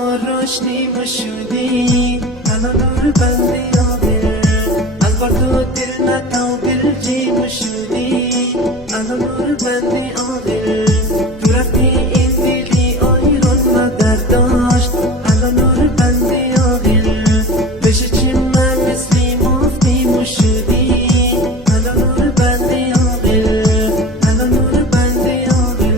ما روشنی بشودی الان نور بندی آبه از بار تو دل نتاو دل جی بشودی الان نور بندی آبه تو رفتی این دیلی آیرون ندرداشت الان نور بندی آبه بشه چی من مثلی مفتی بشودی الان نور بندی آبه الان نور بندی آبه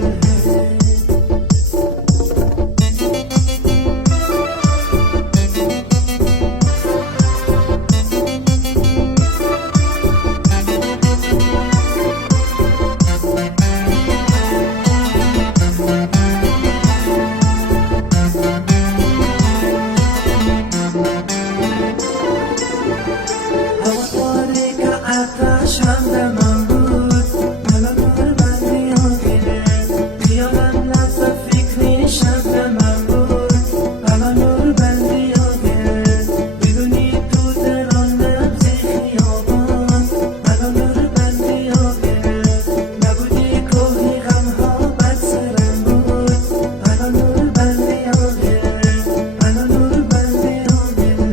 آتش هم من بود الان نور بندی آگیره خیالم لحظه فکری شب من بود الان نور بندی آگیره بدونی تو دران نبزی خیابان الان نور بندی آگیره نبودی کوهی غمها بر سرم بود الان نور بندی آگیره الان نور بندی آگیره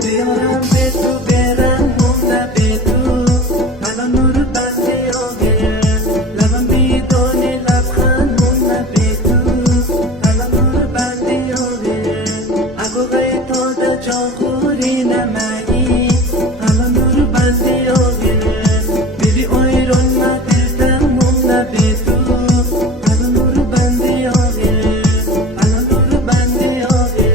دیارم به تو برم مونده به تو الان نور بندی آگه لبم بیدانی لبخند مونده به تو الان نور بندی آگه اگوغه تا ده جا خوری نمایی الان نور بندی آگه بیلی آیرون ندیدم مونده به تو الان نور بندی آگه الان نور بندی آگه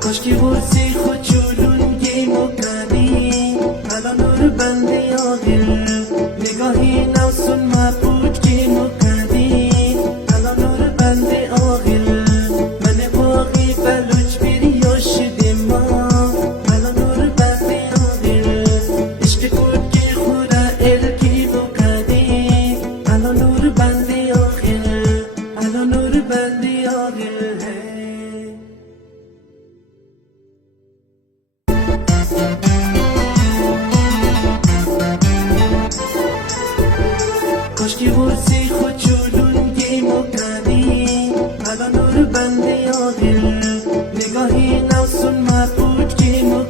کاشکی ورسی خود چولون گیمو کردی الان نور بندی آگه نگاهی نوسون مبود گیمو کردی الان نور بندی آگه من باقی بلوچ بیری یا شدی ما الان نور بندی آگه عشق کود گی خوره الکی بو کردی الان نور بندی آگه الان نور بندی آگه کاشکی ورسی خود چولون گیمو کردی الان نور بندی آگه نگاهی نوسون مبود گیمو